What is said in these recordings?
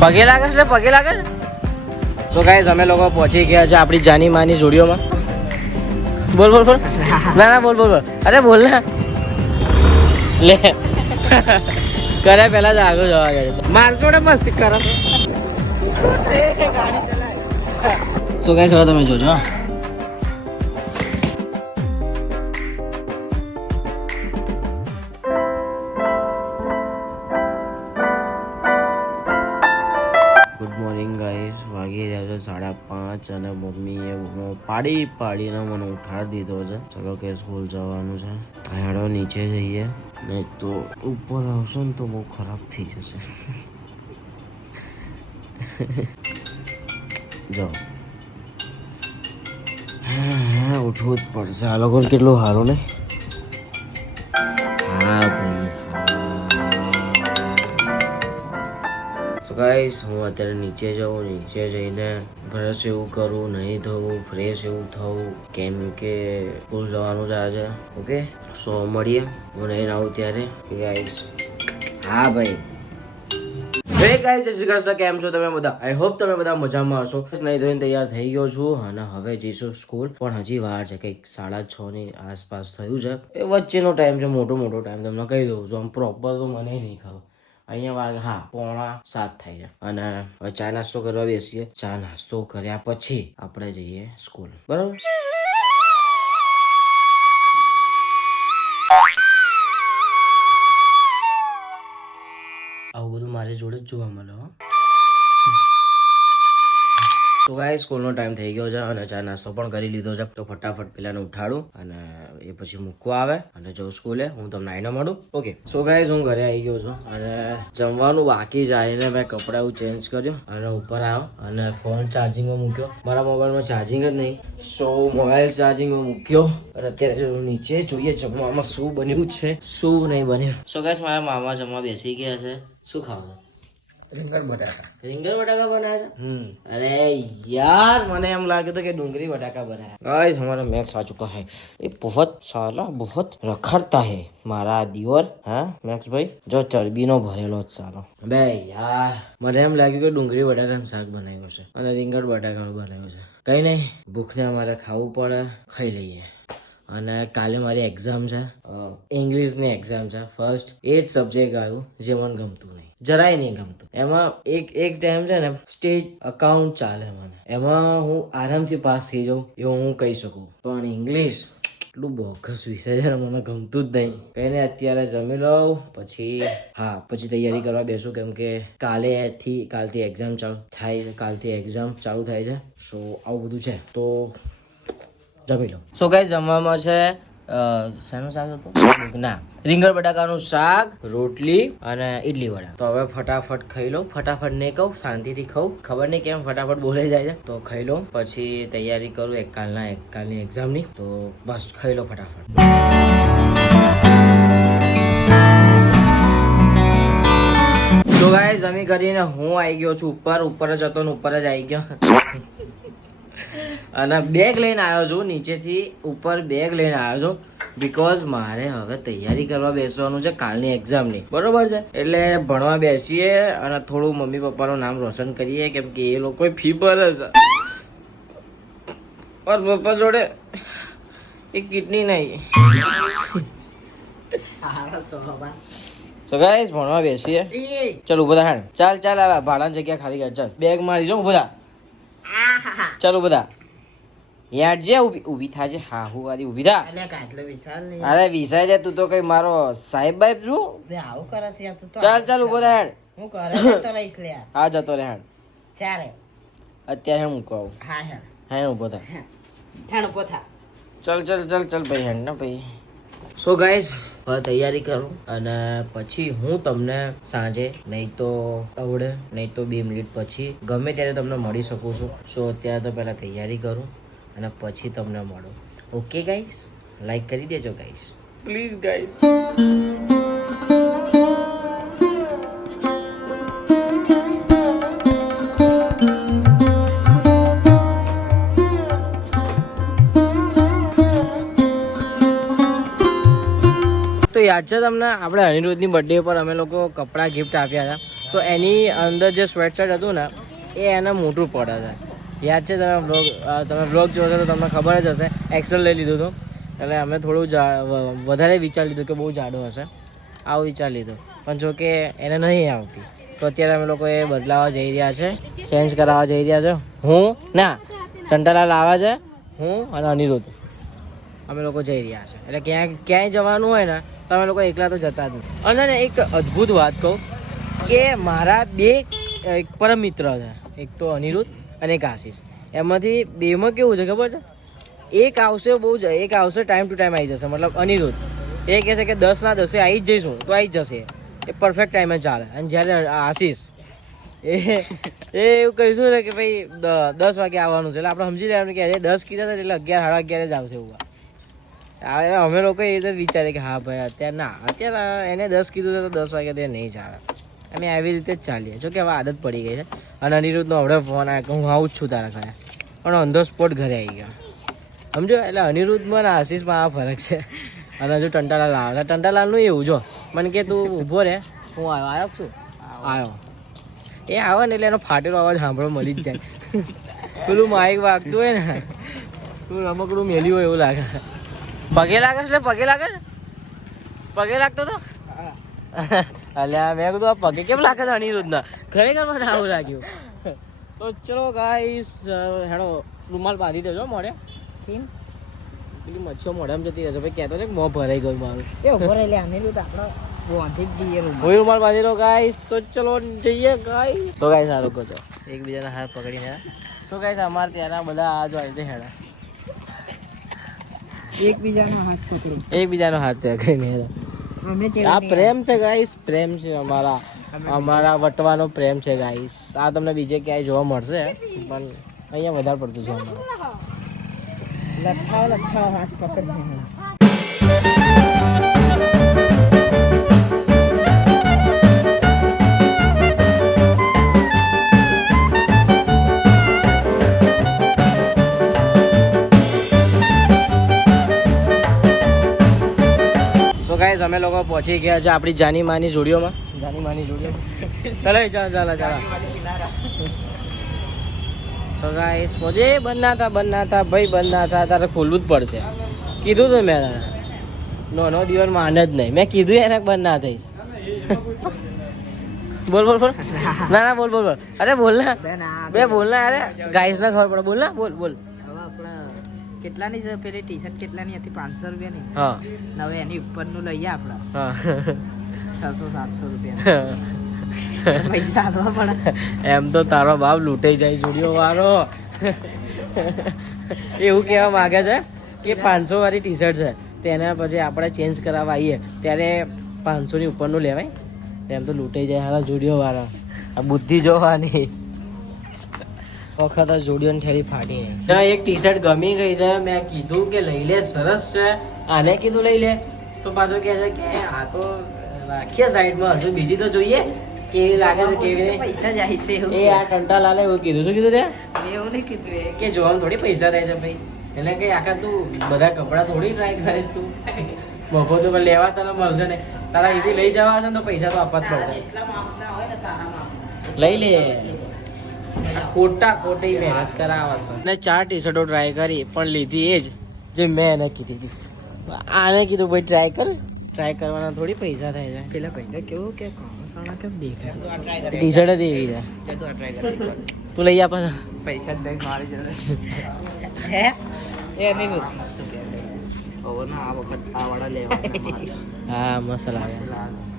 પગે લાગે છે પગે લાગે છે. તો ગાઈસ અમે લોકો પહોંચી ગયા છે આપણી જાની માની જોડીઓમાં. બોલ બોલ બોલ. ના ના બોલ બોલ બોલ. અરે બોલ ને લે કરે પેલા જ આગળ જવા ગયા. માર જોડે મસ્તી કરો. સો ગાઈસ હવે તમે જોજો. Good morning guys. વાગી રહ્યા છે 5:30 અને મમ્મીએ પાડીને મને ઉઠાડી દીધો છે. ચલો કે સ્કૂલ જવાનું છે. હેડો નીચે જઈએ, નહીં તો ઉપર આવશે ને તો બહુ ખરાબ થઈ જશે. જાઓ, ઉઠવું જ પડશે. આ લોકો કેટલું સારું ને. હા ભાઈ. ગાઈસ હું અત્યારે નીચે જાઉં. નીચે જઈને બ્રશ એવું કરું, નહીં થવું, ફ્રેશ એવું થવું, કેમ કે સ્કૂલ જવાનું છે આજે. ઓકે, સો મળીએ હું નહીં આવું ત્યારે. ગાઈસ હા ભાઈ. હે ગાઈસ, જય શ્રી કૃષ્ણ. કેમ છો તમે બધા? આઈ હોપ તમે બધા મજામાં હશો. નહીં ધોઈને તૈયાર થઈ ગયો છું અને હવે જઈશું સ્કૂલ. પણ હજી વાર છે, કંઈક 6:30 ની આસપાસ થયું છે. એ વચ્ચેનો ટાઈમ છે, મોટો ટાઈમ. તમને કહી દઉં છું, આમ પ્રોપર તો મને નહીં ખબર. અહીંયા વાગે 6:45 થાય છે અને હવે ચા નાસ્તો કરવા બેસીએ. ચા નાસ્તો કર્યા પછી આપણે જઈએ સ્કૂલ. બરાબર. આવું બધું મારી જોડે જ જોવા મળે. તો ગાઈસ સ્કૂલનો ટાઈમ થઈ ગયો છે અને ચા નાસ્તો પણ કરી લીધો છે. તો ફટાફટ પેલાને ઉઠાડું અને એ પછી મૂકવા આવે અને જઉં સ્કૂલે. હું તમને આવીને મળું. ઓકે. સો ગાઈસ હું ઘરે આવી ગયો છું અને જમવાનું બાકી જ. આવીને મેં કપડા એવું ચેન્જ કર્યું અને ઉપર આવ્યો અને ફોન ચાર્જિંગમાં મૂક્યો. મારા મોબાઈલમાં ચાર્જિંગ જ નહીં. સો મોબાઈલ ચાર્જિંગમાં મૂક્યો અને અત્યારે નીચે જોઈએ જમવામાં શું બન્યું છે, શું નહીં બન્યું. સો ગાઈસ મારા મામા જમવા બેસી ગયા છે. શું ખાવાનું? રીંગણ બટાકા બનાયા છે. અરે यार મને એમ લાગ્યું હતું કે ડુંગળી બટાકા બનાયા. गाइस हमारा मैक्स आ चुका है. ये बहुत साला बहुत रखड़ता है મારા દિયોર. હા મેક્સ ભાઈ, જો ચરબીનો ભરેલો જ સાલો. બે યાર મને એમ લાગ્યું કે ડુંગળી બટાકાનું શાક બનાવ્યું છે અને રીંગણ બટાકાનું બનાવ્યું છે. કઈ નહીં, ભૂખને અમારે ખાવું પડે, ખાઈ લઈએ. અને કાલે મારી એક્ઝામ છે, ઇંગ્લિશની એક્ઝામ છે. ફર્સ્ટ એ જ સબ્જેક્ટ આવ્યું જે મને ગમતું નહીં, જરાય નહીં ગમતું. એમાં એક ટાઈમ છે ને સ્ટેજ અકાઉન્ટ ચાલે મને, એમાં હું આરામથી પાસ થઈ જાઉં એવું હું કહી શકું. પણ ઇંગ્લિશ એટલું બોગસ વિષય છે ને, મને ગમતું જ નહીં. કઈ નહીં, અત્યારે જમી લઉં પછી તૈયારી કરવા બેસું, કેમ કે કાલથી એક્ઝામ ચાલુ થાય છે. સો આવું બધું છે તો જમી લો. સો ગાઈસ જમવામાં છે શાનું શાક હતું? ના, રીંગણ બટાકાનું શાક, રોટલી અને ઇડલી વડા. તો હવે ફટાફટ ખાઈ લઉં. ફટાફટ નહીં કહું, શાંતિથી ખાઉં. ખબર નહીં કેમ ફટાફટ બોલાઈ જાય છે. તો ખાઈ લઉં પછી તૈયારી કરું કાલની એક્ઝામની. તો બસ ખાઈ લો ફટાફટ. તો ગાઈસ જમી કરીને હું આવી ગયો છું ઉપર જ હતો ને ઉપર જ આવી ગયો અને બેગ લઈને આવ્યો છું. નીચેથી ઉપર બેગ લઈને આવ્યો છું બીકોઝ મારે હવે તૈયારી કરવા બેસવાનું છે કાલની એક્ઝામની. બરોબર છે, એટલે ભણવા બેસીએ અને થોડું મમ્મી પપ્પાનું નામ રોશન કરીએ, કેમ કે એ લોકો ફી ભરે છે. ઓર પપ્પા જોડે એક કિડની નહીં. સો ગાઈસ ભણવા બેસીએ. ચાલ ઉભા થા. ચાલ હવે ભાડાની જગ્યા ખાલી કર. ચાલ બેગ મારી જાઉં. ઉભા થા. ચાલ ઉભા થા યાર. જે ઉભી થાજે. હા હું વારી ઉભી થા. અરે વિસાય દે, તું તો કઈ મારો સાહેબ બાઈબ છું. ચાલ ઉભો થા હેડ. હા જતો રે હેડ. અત્યારે હું કહું. હા ઉભો થા. ચાલ ભાઈ હેડ ના ભાઈ. સો ગાઈસ હવે તૈયારી કરું અને પછી હું તમને સાંજે નહીં તો 2 મિનિટ પછી ગમે ત્યારે તમને મળી શકું છું. સો અત્યારે તો પહેલાં તૈયારી કરું અને પછી તમને મળો. ઓકે ગાઈસ, લાઈક કરી દેજો ગાઈસ, પ્લીઝ ગાઈસ. તો યાદ છે તમને આપણે અનિરુદ્ધની બર્થડે પર અમે લોકો કપડાં ગિફ્ટ આપ્યા હતા. તો એની અંદર જે સ્વેટશર્ટ હતું ને એ એને મોટું પડે છે. યાદ છે તમે બ્લોગ જોશો તો તમને ખબર જ હશે. એક્સેલ લઈ લીધું હતું એટલે અમે થોડું વધારે વિચાર લીધું કે બહુ જાડું હશે, આવું વિચાર લીધું. પણ જો કે એને નહીં આવતી, તો અત્યારે અમે લોકો એ બદલાવા જઈ રહ્યા છે, ચેન્જ કરાવવા જઈ રહ્યા છે. હું ના ચંટાલાલ આવે છે, હું અને અનિરુદ્ધ અમે લોકો જઈ રહ્યા છે. એટલે ક્યાંય જવાનું હોય ને તો અમે લોકો એકલા તો જતા જ નહીં. અને એક અદ્ભુત વાત કહું કે મારા બે પરમ મિત્ર છે, એક તો અનિરુદ્ધ અને એક આશીષ. એમાંથી બેમાં કેવું છે ખબર છે, એક આવશે એક આવશે ટાઈમ ટુ ટાઈમ આવી જશે. મતલબ અનિરુદ્ધ એ કહે છે કે 10 ના 10 આવી જ જઈશું તો આવી જ જશે, એ પરફેક્ટ ટાઈમે ચાલે. અને જ્યારે આશીષ એ એવું કહીશું ને કે ભાઈ 10 વાગે આવવાનું છે એટલે આપણે સમજી લેવાનું કે 10 કીધા હતા એટલે 11 સાડા 11 જ આવશે એવું. અમે લોકો એ રીતે વિચારીએ કે હા ભાઈ અત્યારે એને 10 કીધું છે તો 10 વાગે તે નહીં જ આવે. અમે આવી રીતે જ ચાલીએ. જો કે હવે આદત પડી ગઈ છે. અને અનિરુદ્ધનો હમણાં ફોન આવ્યો કે હું આવું જ છું તારા ઘરે, પણ ઓન ધ સ્પોટ ઘરે આવી ગયો. સમજો એટલે અનિરુદ્ધમાં અને આશીષમાં આ ફરક છે. અને હજુ ટંટાલાલ આવે, ટંટાલાલનું એવું જો મને કે તું ઊભો રહે, હું આવ્યો છું આવ્યો. એ આવે ને એટલે એનો ફાટેલો અવાજ સાંભળવા મળી જ જાય. પેલું માઇક વાગતું હોય ને તું રમકડું મેલ્યું હોય એવું લાગે. પગે લાગે છે, પગે લાગે છે, પગે લાગતો તો અલ્યા મેં કીધું આ પગે કેમ લાગે છે અનિરુદ્ધના, ખરેખર મને આવું લાગ્યું. તો ચલો ગાઈસ હેડો રૂમાલ બાંધી દેજો મોઢે, પેલી મચ્છો મોઢામાં જતી રહેશે. ભાઈ કહેતો છે કે મોં ભરાઈ ગયું મારું. રૂમાલ બાંધી દો ગાઈસ. તો ચલો જઈએ ગાઈસ. તો ગાઈસ આ લોકો તો એકબીજાના હાથ પકડીને શું ગાઈસ અમારે ત્યાંના બધા આ જો રીતે હેડા એકબીજાનો હાથ પકડીને. આ પ્રેમ છે ગાઈસ, પ્રેમ છે અમારા વટવાનો પ્રેમ છે ગાઈસ. આ તમને બીજે ક્યાંય જોવા મળશે પણ અહીંયા વધારે પડતું જોવા મળે. લખાવ હાથ પકડ. ગાઈસ અમે લોકો પહોંચી ગયા છે આપણી જાની માની જોડીઓમાં. ચાલો તો ગાઈસ પહોંચે. બંધ ના થા ભાઈ, બંધ ના થા, તારે ખોલવું જ પડશે. કીધું તું મેં નો દિવસ માને જ નહીં. મેં કીધું એને બંધ ના થઈશ. બોલ ના બોલ અરે બોલ ના બે બોલ ના. અરે ગાઈસ ને ખબર પડે. બોલ ના બોલ. કેટલાની છે પેલી ટી શર્ટ કેટલાની હતી? 500 રૂપિયાની. હા હવે એની ઉપરનું લઈએ આપણે. હા 600-700 રૂપિયા પૈસા આપવા પડે. એમ તો તારો બાપ લૂંટાઈ જાય જોડીઓ વાળો. એવું કહેવા માંગે છે કે 500 વાળી ટી શર્ટ છે તેના પછી આપણે ચેન્જ કરાવવા આવીએ ત્યારે 500 ની ઉપરનું લેવાય. એમ તો લૂંટાઈ જાય હારા જોડીઓ વાળા. આ બુદ્ધિ જોવાની વખત જોડીઓની થેલી ફાટી નહીં. એક ટી શર્ટ ગમી ગઈ છે, મેં કીધું કે લઈ લે, સરસ છે. આને કીધું લઈ લે તો પાછો કહે છે કે આ તો રાખીએ સાઈડમાં, હજુ બીજી તો જોઈએ કેવી લાગે છે કેવી. પૈસા જાય છે એ આ ટંટાલાલે એવું કીધું. શું કીધું ત્યાં? એવું નહીં કીધું કે જોવામાં થોડી પૈસા થાય છે ભાઈ. એટલે કે આખા તું બધા કપડાં થોડી ટ્રાય કરીશ તું. મોકો તો લેવા તને મળશે ને. તારા એથી લઈ જવા હશે ને તો પૈસા તો આપવા જ પડશે. લઈ લે. ખોટી મહેનત કરાવશે. ને 4 ટી શર્ટો ટ્રાય કરી પણ લીધી એ જ જે મેં એને કીધી હતી. આને કીધું ભાઈ ટ્રાય કરવાના થોડી પૈસા થાય છે. પેલા ભાઈ કેવું કે કેમ દેખાય ટી શર્ટ જ એવી છે. તું લઈ આપ. પૈસા જ દઈ મારી જોડે હે એ નહીં હા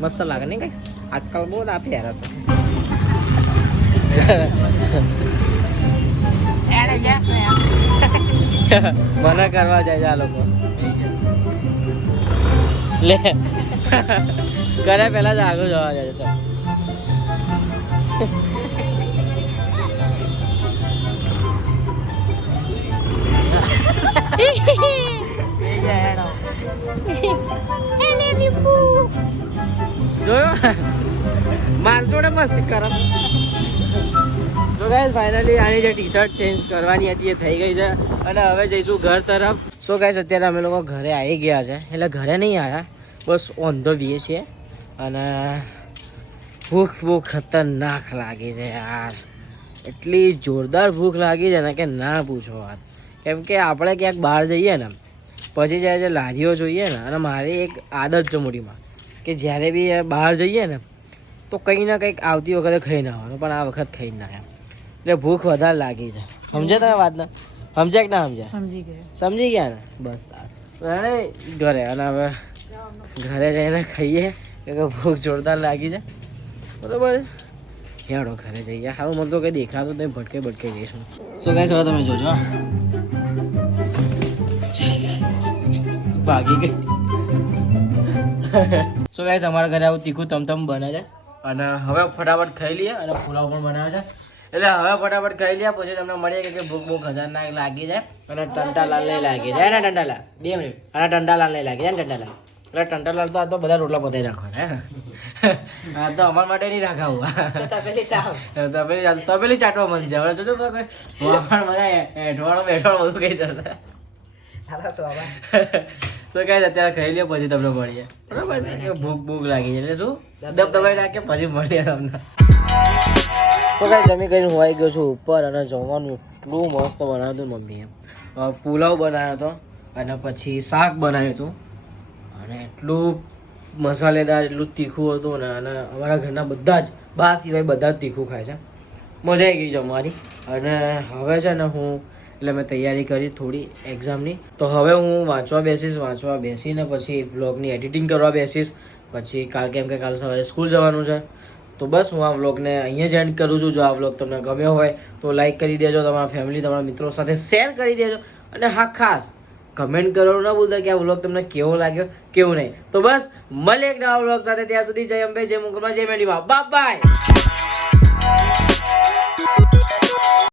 મસ્ત લાગે નહીં કઈ. આજકાલ બહુ આ પહેરા છે. મને કરવા જાય આ લોકો. લે કરે પેલા જ આગળ જવા જાય. ચાલ જોયો મારજોડે મસ્ત કરો. તો ગાઈસ ફાઇનલી આની જે ટી શર્ટ ચેન્જ કરવાની હતી એ થઈ ગઈ છે અને હવે જઈશું ઘર તરફ. સો ગાઈસ અત્યારે અમે લોકો ઘરે આવી ગયા છે. એટલે ઘરે નહીં આવ્યા, બસ ઓન ધ વે છે. અને ભૂખ બહુ ખતરનાક લાગી છે યાર. એટલી જોરદાર ભૂખ લાગી છે ને કે ના પૂછો વાત. કેમ કે આપણે ક્યાંક બહાર જઈએ ને પછી જ્યારે જે લારીઓ જોઈએ ને, અને મારી એક આદત છે મોટીમાં કે જ્યારે બી બહાર જઈએ ને તો કંઈ ના કંઈક આવતી વખતે ખાઈને આવવાનું, પણ આ વખત ખાઈને ના આવ્યા. એટલે ભૂખ વધારે લાગી છે. સમજે તમે વાતને? સમજ્યા કે ના સમજ્યા? સમજી ગયા ને? બસ અરે ઘરે, અને હવે ઘરે જઈને ખાઈએ કે ભૂખ જોરદાર લાગી છે. બરોબર, હેડો ઘરે જઈએ. સારું, મને તો કંઈ દેખાતું નહીં, ભટકે જઈશું. શું કહે છો તમે? જોજો ભાગી ગઈ. શું કહે છે, અમારા ઘરે આવું તીખું તમતમ બને છે. અને હવે ફટાફટ ખાઈ લઈએ, અને પુલાવ પણ બનાવે છે. એટલે હવે ફટાફટ ખાઈ લઈએ, પછી તમને મળીએ કે ભૂખ બહુ ખતરનાક લાગી જાય. અને ટંટાલાલ નહીં લાગી જાય ને? ટંટાલાલ 2 મિનિટ. અને ટંટાલાલ નહીં લાગી જાય ને? ટંટાલાલ એટલે ટંટાલાલ તો આ તો બધા રોટલા પતાવી નાખો ને. હા તો અમારા માટે નહીં રાખાવું. તપેલી ચાટવા મન છે હવે. જોજો તો બધા હેઠવાળો બેઠવાળો બધું કઈ જતા. શું કહે છે, અત્યારે ખાઈ લ્યો પછી તમને મળીએ. બરાબર છે? ભૂખ લાગી છે એટલે શું દબાઈ નાખે પછી મળીએ તમને. તો કાંઈ જમી કરીને હું આવી ગયો છું ઉપર, અને જમવાનું એટલું મસ્ત બનાવ્યું હતું મમ્મીએ. પુલાવ બનાવ્યો હતો, અને પછી શાક બનાવ્યું હતું, અને એટલું મસાલેદાર, એટલું તીખું હતું ને. અને અમારા ઘરના બધા જ, બા સિવાય બધા જ તીખું ખાય છે. મજા આવી ગઈ જમવાની. અને હવે છે ને હું, એટલે મેં તૈયારી કરી થોડી એક્ઝામની, તો હવે હું વાંચવા બેસીને પછી વ્લોગની એડિટિંગ કરવા બેસીશ. પછી કેમ કે કાલ સવારે સ્કૂલ જવાનું છે. તો બસ હું આ વ્લોગને અહીંયા જ એન્ડ કરું છું. જો આ વ્લોગ તમને ગમ્યો હોય તો લાઈક કરી દેજો, તમારા ફેમિલી, તમારા મિત્રો સાથે શેર કરી દેજો. અને હા, ખાસ કમેન્ટ કરવાનું ના ભૂલતા કે આ વ્લોગ તમને કેવો લાગ્યો, કેવું નહીં. તો બસ મળીએ એક નવા વ્લોગ સાથે. ત્યાં સુધી જય અંબે, જય મંગળમાં, જય મેડીમાં. Bye bye.